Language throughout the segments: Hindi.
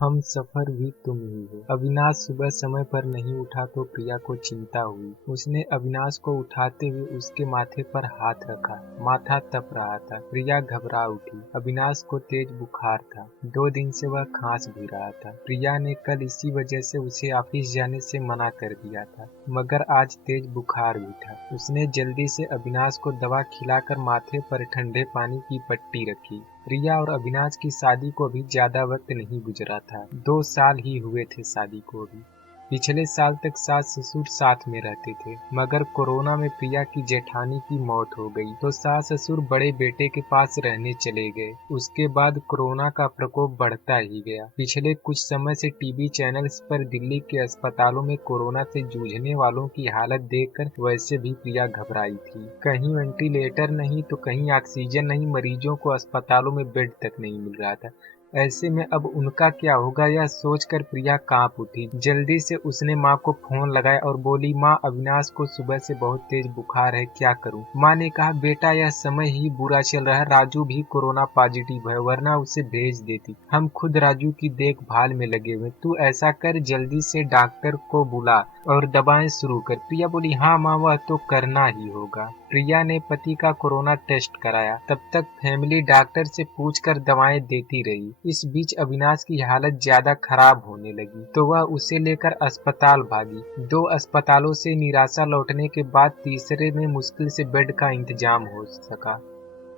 हम सफर भी तुम ही हो। अविनाश सुबह समय पर नहीं उठा तो प्रिया को चिंता हुई। उसने अविनाश को उठाते हुए उसके माथे पर हाथ रखा। माथा तप रहा था। प्रिया घबरा उठी। अविनाश को तेज बुखार था। 2 दिन से वह खांस भी रहा था। प्रिया ने कल इसी वजह से उसे ऑफिस जाने से मना कर दिया था, मगर आज तेज बुखार भी था। उसने जल्दी से अविनाश को दवा खिलाकर माथे पर ठंडे पानी की पट्टी रखी। प्रिया और अविनाश की शादी को भी ज्यादा वक्त नहीं गुजरा था। 2 साल ही हुए थे शादी को भी। पिछले साल तक सास ससुर साथ में रहते थे, मगर कोरोना में प्रिया की जेठानी की मौत हो गई तो सास ससुर बड़े बेटे के पास रहने चले गए। उसके बाद कोरोना का प्रकोप बढ़ता ही गया। पिछले कुछ समय से टीवी चैनल्स पर दिल्ली के अस्पतालों में कोरोना से जूझने वालों की हालत देखकर वैसे भी प्रिया घबराई थी। कहीं वेंटिलेटर नहीं तो कहीं ऑक्सीजन नहीं, मरीजों को अस्पतालों में बेड तक नहीं मिल रहा था। ऐसे में अब उनका क्या होगा, यह सोचकर प्रिया कांप उठी। जल्दी से उसने माँ को फोन लगाया और बोली, माँ अविनाश को सुबह से बहुत तेज बुखार है, क्या करूँ? माँ ने कहा, बेटा यह समय ही बुरा चल रहा है, राजू भी कोरोना पॉजिटिव है, वरना उसे भेज देती। हम खुद राजू की देखभाल में लगे हुए। तू ऐसा कर, जल्दी से डॉक्टर को बुला और दवाएं शुरू कर। प्रिया बोली, हाँ माँ, वह तो करना ही होगा। प्रिया ने पति का कोरोना टेस्ट कराया। तब तक फैमिली डॉक्टर से पूछकर दवाएं देती रही। इस बीच अविनाश की हालत ज्यादा खराब होने लगी तो वह उसे लेकर अस्पताल भागी। 2 अस्पतालों से निराशा लौटने के बाद तीसरे में मुश्किल से बेड का इंतजाम हो सका।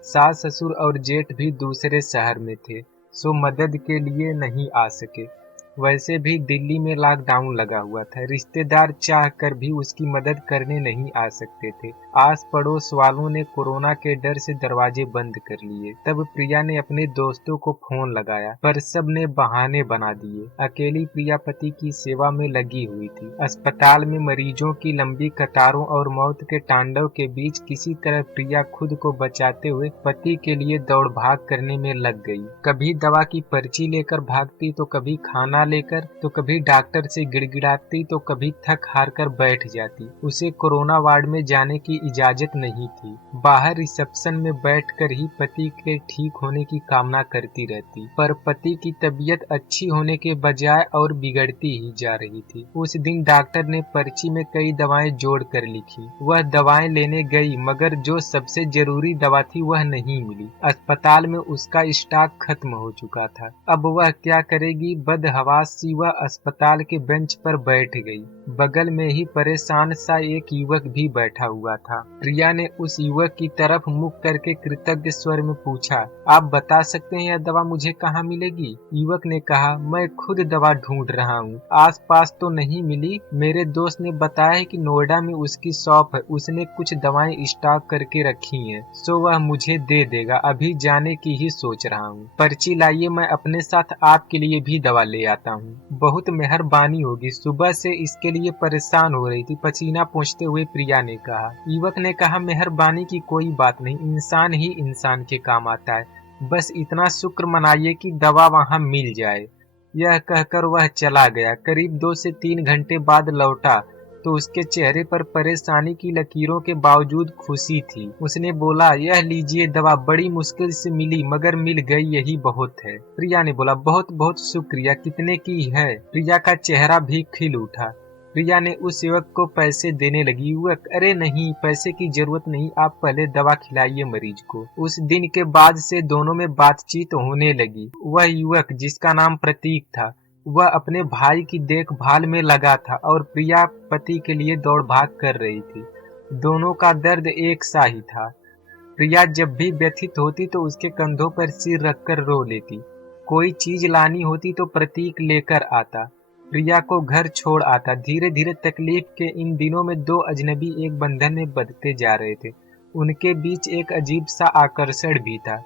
सास ससुर और जेठ भी दूसरे शहर में थे, सो मदद के लिए नहीं आ सके। वैसे भी दिल्ली में लॉकडाउन लगा हुआ था। रिश्तेदार चाह कर भी उसकी मदद करने नहीं आ सकते थे। आस पड़ोस वालों ने कोरोना के डर से दरवाजे बंद कर लिए। तब प्रिया ने अपने दोस्तों को फोन लगाया, पर सब ने बहाने बना दिए। अकेली प्रिया पति की सेवा में लगी हुई थी। अस्पताल में मरीजों की लंबी कतारों और मौत के तांडव के बीच किसी तरह प्रिया खुद को बचाते हुए पति के लिए दौड़ भाग करने में लग गई। कभी दवा की पर्ची लेकर भागती तो कभी खाना लेकर, तो कभी डॉक्टर से गिड़गिड़ाती तो कभी थक हार कर बैठ जाती। उसे कोरोना वार्ड में जाने की इजाजत नहीं थी। बाहर रिसेप्शन में बैठकर ही पति के ठीक होने की कामना करती रहती, पर पति की तबीयत अच्छी होने के बजाय और बिगड़ती ही जा रही थी। उस दिन डॉक्टर ने पर्ची में कई दवाएं जोड़ कर लिखी। वह दवाएं लेने गई, मगर जो सबसे जरूरी दवा थी वह नहीं मिली। अस्पताल में उसका स्टॉक खत्म हो चुका था। अब वह क्या करेगी? बदहवास सी वह अस्पताल के बेंच पर बैठ गई। बगल में ही परेशान सा एक युवक भी बैठा हुआ था। प्रिया ने उस युवक की तरफ मुख करके कृतज्ञ स्वर में पूछा, आप बता सकते हैं यह दवा मुझे कहाँ मिलेगी? युवक ने कहा, मैं खुद दवा ढूंढ रहा हूँ, आस पास तो नहीं मिली। मेरे दोस्त ने बताया है कि नोएडा में उसकी शॉप है, उसने कुछ दवाएं स्टॉक करके रखी हैं, सो वह मुझे दे देगा। अभी जाने की ही सोच रहा हूँ। पर्ची लाइए, मैं अपने साथ आपके लिए भी दवा ले आता हूँ। बहुत मेहरबानी होगी, सुबह से इसके लिए परेशान हो रही थी, पसीना पोंछते हुए प्रिया ने कहा। युवक ने कहा, मेहरबानी की कोई बात नहीं, इंसान ही इंसान के काम आता है, बस इतना शुक्र मनाइए कि दवा वहाँ मिल जाए। यह कहकर वह चला गया। करीब 2 से 3 घंटे बाद लौटा तो उसके चेहरे पर परेशानी की लकीरों के बावजूद खुशी थी। उसने बोला, यह लीजिए दवा, बड़ी मुश्किल से मिली मगर मिल गई, यही बहुत है। प्रिया ने बोला, बहुत बहुत शुक्रिया, कितने की है? प्रिया का चेहरा भी खिल उठा। प्रिया ने उस युवक को पैसे देने लगी। युवक, अरे नहीं, पैसे की जरूरत नहीं, आप पहले दवा खिलाइए मरीज को। उस दिन के बाद से दोनों में बातचीत होने लगी। वह युवक, जिसका नाम प्रतीक था, वह अपने भाई की देखभाल में लगा था और प्रिया पति के लिए दौड़ भाग कर रही थी। दोनों का दर्द एक सा ही था। प्रिया जब भी व्यथित होती तो उसके कंधों पर सिर रखकर रो लेती। कोई चीज लानी होती तो प्रतीक लेकर आता, प्रिया को घर छोड़ आता। धीरे धीरे तकलीफ के इन दिनों में 2 अजनबी एक बंधन में बंधते जा रहे थे। उनके बीच एक अजीब सा आकर्षण भी था,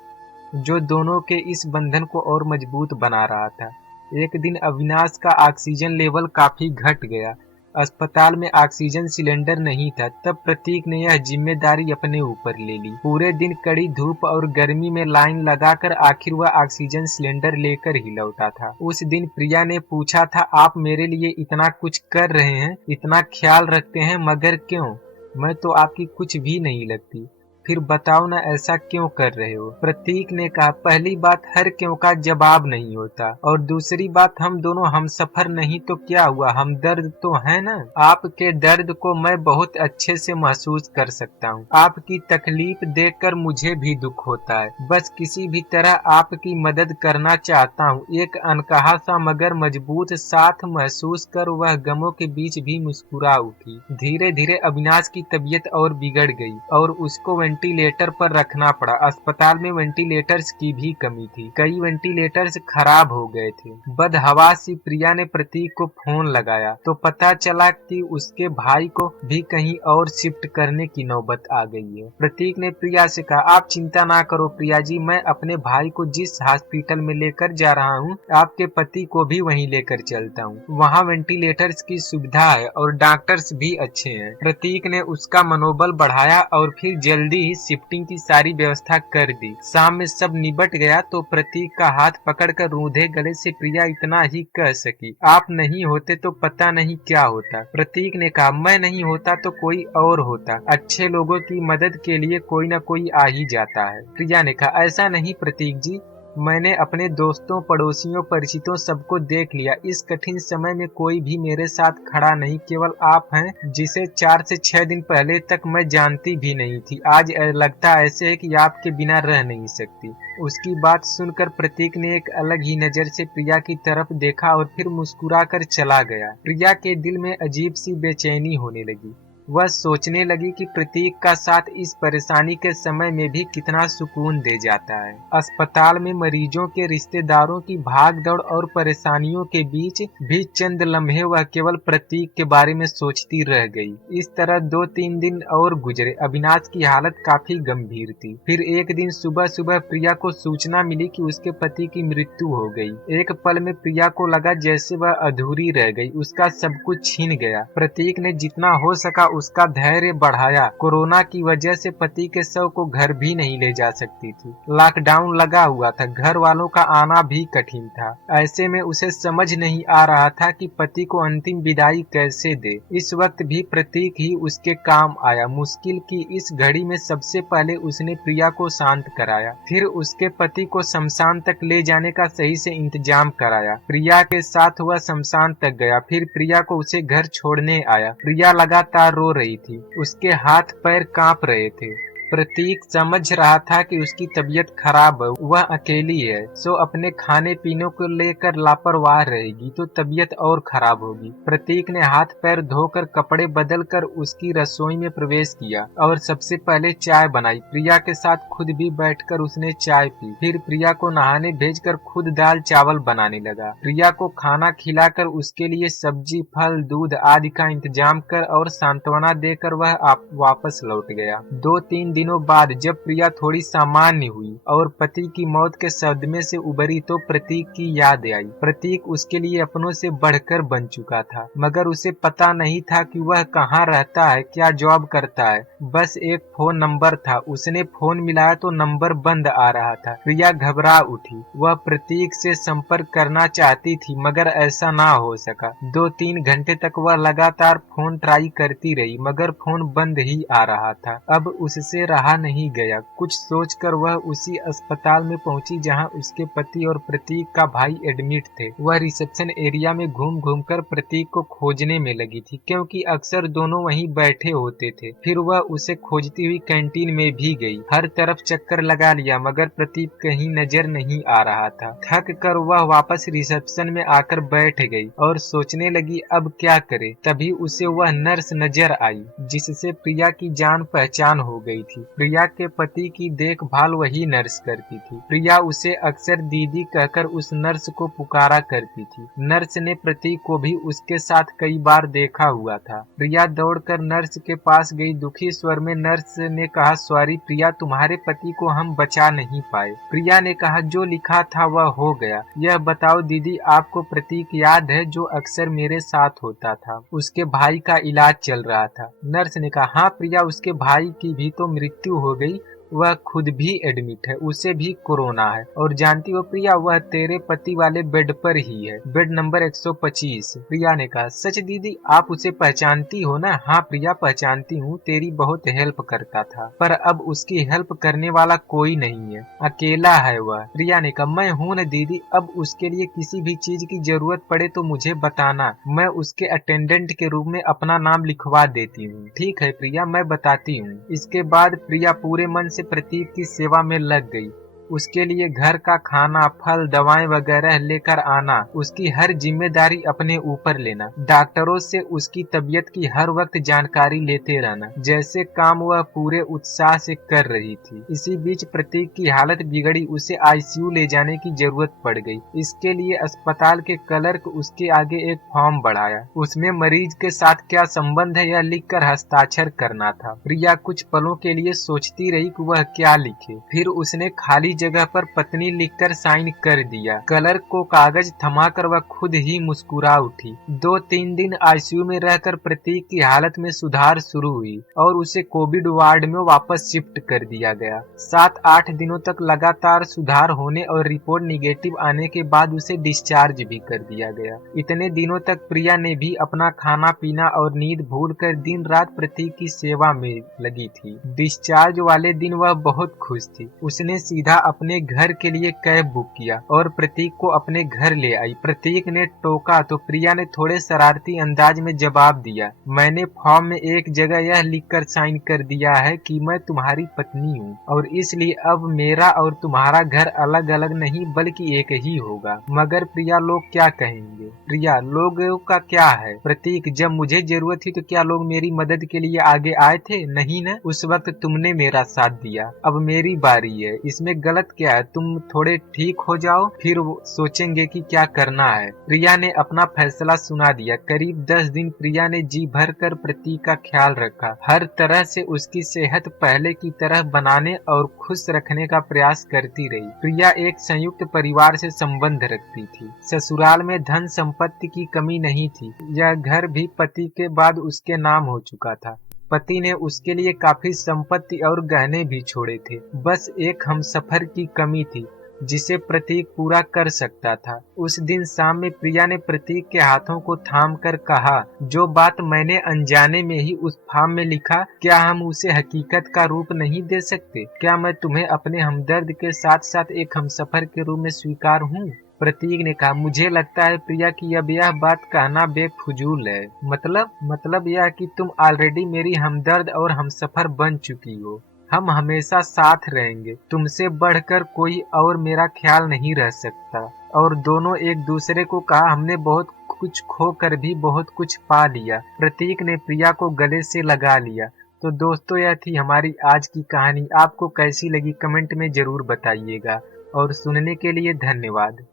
जो दोनों के इस बंधन को और मजबूत बना रहा था। एक दिन अविनाश का ऑक्सीजन लेवल काफी घट गया। अस्पताल में ऑक्सीजन सिलेंडर नहीं था। तब प्रतीक ने यह जिम्मेदारी अपने ऊपर ले ली। पूरे दिन कड़ी धूप और गर्मी में लाइन लगाकर आखिर वह ऑक्सीजन सिलेंडर लेकर ही लौटा था। उस दिन प्रिया ने पूछा था, आप मेरे लिए इतना कुछ कर रहे हैं, इतना ख्याल रखते हैं, मगर क्यों? मैं तो आपकी कुछ भी नहीं लगती। फिर बताओ ना ऐसा क्यों कर रहे हो? प्रतीक ने कहा, पहली बात हर क्यों का जवाब नहीं होता, और दूसरी बात हम दोनों हमसफर नहीं तो क्या हुआ, हमदर्द तो है ना। आपके दर्द को मैं बहुत अच्छे से महसूस कर सकता हूँ। आपकी तकलीफ देखकर मुझे भी दुख होता है। बस किसी भी तरह आपकी मदद करना चाहता हूँ। एक अनकहा सा मगर मजबूत साथ महसूस कर वह गमों के बीच भी मुस्कुरा उठी। धीरे धीरे अविनाश की तबीयत और बिगड़ गई और उसको वेंटिलेटर पर रखना पड़ा। अस्पताल में वेंटिलेटर्स की भी कमी थी, कई वेंटिलेटर्स खराब हो गए थे। बदहवासी प्रिया ने प्रतीक को फोन लगाया तो पता चला कि उसके भाई को भी कहीं और शिफ्ट करने की नौबत आ गई है। प्रतीक ने प्रिया से कहा, आप चिंता ना करो प्रिया जी, मैं अपने भाई को जिस हॉस्पिटल में लेकर जा रहा हूँ आपके पति को भी वहीं लेकर चलता हूँ। वहाँ वेंटिलेटर्स की सुविधा है और डॉक्टर्स भी अच्छे हैं। प्रतीक ने उसका मनोबल बढ़ाया और फिर जल्दी ही शिफ्टिंग की सारी व्यवस्था कर दी। शाम में सब निबट गया तो प्रतीक का हाथ पकड़कर रूंधे गले से प्रिया इतना ही कह सकी, आप नहीं होते तो पता नहीं क्या होता। प्रतीक ने कहा, मैं नहीं होता तो कोई और होता। अच्छे लोगों की मदद के लिए कोई न कोई आ ही जाता है। प्रिया ने कहा, ऐसा नहीं प्रतीक जी, मैंने अपने दोस्तों पड़ोसियों परिचितों सबको देख लिया। इस कठिन समय में कोई भी मेरे साथ खड़ा नहीं, केवल आप हैं जिसे 4 से 6 दिन पहले तक मैं जानती भी नहीं थी। आज लगता ऐसे है कि आपके बिना रह नहीं सकती। उसकी बात सुनकर प्रतीक ने एक अलग ही नजर से प्रिया की तरफ देखा और फिर मुस्कुराकर चला गया। प्रिया के दिल में अजीब सी बेचैनी होने लगी। वह सोचने लगी कि प्रतीक का साथ इस परेशानी के समय में भी कितना सुकून दे जाता है। अस्पताल में मरीजों के रिश्तेदारों की भागदौड़ और परेशानियों के बीच भी चंद लम्हे वह केवल प्रतीक के बारे में सोचती रह गई। इस तरह 2-3 दिन और गुजरे। अविनाश की हालत काफी गंभीर थी। फिर एक दिन सुबह सुबह प्रिया को सूचना मिली कि उसके पति की मृत्यु हो गई। एक पल में प्रिया को लगा जैसे वह अधूरी रह गई, उसका सब कुछ छिन गया। प्रतीक ने जितना हो सका उसका धैर्य बढ़ाया। कोरोना की वजह से पति के शव को घर भी नहीं ले जा सकती थी। लॉकडाउन लगा हुआ था, घर वालों का आना भी कठिन था। ऐसे में उसे समझ नहीं आ रहा था कि पति को अंतिम विदाई कैसे दे। इस वक्त भी प्रतीक ही उसके काम आया। मुश्किल की इस घड़ी में सबसे पहले उसने प्रिया को शांत कराया, फिर उसके पति को शमशान तक ले जाने का सही से इंतजाम कराया। प्रिया के साथ वह शमशान तक गया, फिर प्रिया को उसे घर छोड़ने आया। प्रिया लगातार रो रही थी, उसके हाथ पैर कांप रहे थे। प्रतीक समझ रहा था कि उसकी तबीयत खराब है, वह अकेली है, सो अपने खाने पीने को लेकर लापरवाह रहेगी तो तबीयत और खराब होगी। प्रतीक ने हाथ पैर धोकर कपड़े बदलकर उसकी रसोई में प्रवेश किया और सबसे पहले चाय बनाई। प्रिया के साथ खुद भी बैठकर उसने चाय पी। फिर प्रिया को नहाने भेजकर खुद दाल चावल बनाने लगा। प्रिया को खाना खिलाकर उसके लिए सब्जी, फल, दूध आदि का इंतजाम कर और सांत्वना देकर वह वापस लौट गया। 2-3 दिनों बाद जब प्रिया थोड़ी सामान्य हुई और पति की मौत के सदमे से उबरी तो प्रतीक की याद आई। प्रतीक उसके लिए अपनों से बढ़कर बन चुका था, मगर उसे पता नहीं था कि वह कहाँ रहता है, क्या जॉब करता है। बस एक फोन नंबर था, उसने फोन मिलाया तो नंबर बंद आ रहा था। प्रिया घबरा उठी। वह प्रतीक से संपर्क करना चाहती थी मगर ऐसा ना हो सका। 2-3 घंटे तक वह लगातार फोन ट्राई करती रही मगर फोन बंद ही आ रहा था। अब उससे रहा नहीं गया। कुछ सोचकर वह उसी अस्पताल में पहुंची जहां उसके पति और प्रतीक का भाई एडमिट थे। वह रिसेप्शन एरिया में घूम घूम कर प्रतीक को खोजने में लगी थी, क्योंकि अक्सर दोनों वहीं बैठे होते थे। फिर वह उसे खोजती हुई कैंटीन में भी गई। हर तरफ चक्कर लगा लिया मगर प्रतीक कहीं नजर नहीं आ रहा था। थक कर वह वापस रिसेप्शन में आकर बैठ गई और सोचने लगी अब क्या करे। तभी उसे वह नर्स नजर आई जिससे प्रिया की जान पहचान हो गई थी। प्रिया के पति की देखभाल वही नर्स करती थी। प्रिया उसे अक्सर दीदी कहकर उस नर्स को पुकारा करती थी। नर्स ने प्रतीक को भी उसके साथ कई बार देखा हुआ था। प्रिया दौड़कर नर्स के पास गई। दुखी स्वर में नर्स ने कहा, सॉरी प्रिया, तुम्हारे पति को हम बचा नहीं पाए। प्रिया ने कहा, जो लिखा था वह हो गया। यह बताओ दीदी, आपको प्रतीक याद है जो अक्सर मेरे साथ होता था? उसके भाई का इलाज चल रहा था। नर्स ने कहा, हाँ प्रिया, उसके भाई की भी तो मृत्यु हो गई। वह खुद भी एडमिट है, उसे भी कोरोना है। और जानती हो प्रिया, वह तेरे पति वाले बेड पर ही है, बेड नंबर 125। प्रिया ने कहा, सच दीदी, आप उसे पहचानती हो ना? हाँ प्रिया, पहचानती हूँ, तेरी बहुत हेल्प करता था, पर अब उसकी हेल्प करने वाला कोई नहीं है, अकेला है वह। प्रिया ने कहा, मैं हूँ न दीदी, अब उसके लिए किसी भी चीज की जरूरत पड़े तो मुझे बताना, मैं उसके अटेंडेंट के रूप में अपना नाम लिखवा देती हूँ। ठीक है प्रिया, मैं बताती हूँ। इसके बाद प्रिया पूरे मन से प्रतीक की सेवा में लग गई। उसके लिए घर का खाना, फल, दवाएं वगैरह लेकर आना, उसकी हर जिम्मेदारी अपने ऊपर लेना, डॉक्टरों से उसकी तबीयत की हर वक्त जानकारी लेते रहना, जैसे काम वह पूरे उत्साह से कर रही थी। इसी बीच प्रतीक की हालत बिगड़ी, उसे आईसीयू ले जाने की जरूरत पड़ गई। इसके लिए अस्पताल के क्लर्क उसके आगे एक फॉर्म बढ़ाया, उसमें मरीज के साथ क्या संबंध है यह लिखकर हस्ताक्षर करना था। प्रिया कुछ पलों के लिए सोचती रही कि वह क्या लिखे, फिर उसने खाली जगह पर पत्नी लिखकर साइन कर दिया। क्लर्क को कागज थमाकर वह खुद ही मुस्कुरा उठी। 2-3 दिन आईसीयू में रहकर प्रतीक की हालत में सुधार शुरू हुई और उसे कोविड वार्ड में वापस शिफ्ट कर दिया गया। 7-8 दिनों तक लगातार सुधार होने और रिपोर्ट निगेटिव आने के बाद उसे डिस्चार्ज भी कर दिया गया। इतने दिनों तक प्रिया ने भी अपना खाना पीना और नींद भूलकर दिन रात प्रतीक की सेवा में लगी थी। डिस्चार्ज वाले दिन वह बहुत खुश थी। उसने सीधा अपने घर के लिए कैब बुक किया और प्रतीक को अपने घर ले आई। प्रतीक ने टोका तो प्रिया ने थोड़े शरारती अंदाज में जवाब दिया, मैंने फॉर्म में एक जगह यह लिखकर साइन कर दिया है कि मैं तुम्हारी पत्नी हूँ और इसलिए अब मेरा और तुम्हारा घर अलग अलग नहीं बल्कि एक ही होगा। मगर प्रिया, लोग क्या कहेंगे? प्रिया, लोगों का क्या है? प्रतीक, जब मुझे जरूरत थी तो क्या लोग मेरी मदद के लिए आगे आए थे? नहीं न, उस वक्त तुमने मेरा साथ दिया, अब मेरी बारी है, इसमें गलत क्या है? तुम थोड़े ठीक हो जाओ, फिर सोचेंगे कि क्या करना है। प्रिया ने अपना फैसला सुना दिया। करीब 10 दिन प्रिया ने जी भर कर प्रतीक का ख्याल रखा, हर तरह से उसकी सेहत पहले की तरह बनाने और खुश रखने का प्रयास करती रही। प्रिया एक संयुक्त परिवार से संबंध रखती थी। ससुराल में धन संपत्ति की कमी नहीं थी। यह घर भी पति के बाद उसके नाम हो चुका था। पति ने उसके लिए काफी संपत्ति और गहने भी छोड़े थे। बस एक हमसफर की कमी थी जिसे प्रतीक पूरा कर सकता था। उस दिन शाम में प्रिया ने प्रतीक के हाथों को थामकर कहा, जो बात मैंने अनजाने में ही उस फॉर्म में लिखा, क्या हम उसे हकीकत का रूप नहीं दे सकते? क्या मैं तुम्हें अपने हमदर्द के साथ साथ एक हमसफर के रूप में स्वीकार हूँ? प्रतीक ने कहा, मुझे लगता है प्रिया कि अब यह बात कहना बेफुजूल है। मतलब यह कि तुम ऑलरेडी मेरी हमदर्द और हमसफर बन चुकी हो। हम हमेशा साथ रहेंगे। तुमसे बढ़कर कोई और मेरा ख्याल नहीं रह सकता। और दोनों एक दूसरे को कहा, हमने बहुत कुछ खो कर भी बहुत कुछ पा लिया। प्रतीक ने प्रिया को गले से लगा लिया। तो दोस्तों, यह थी हमारी आज की कहानी। आपको कैसी लगी कमेंट में जरूर बताइएगा और सुनने के लिए धन्यवाद।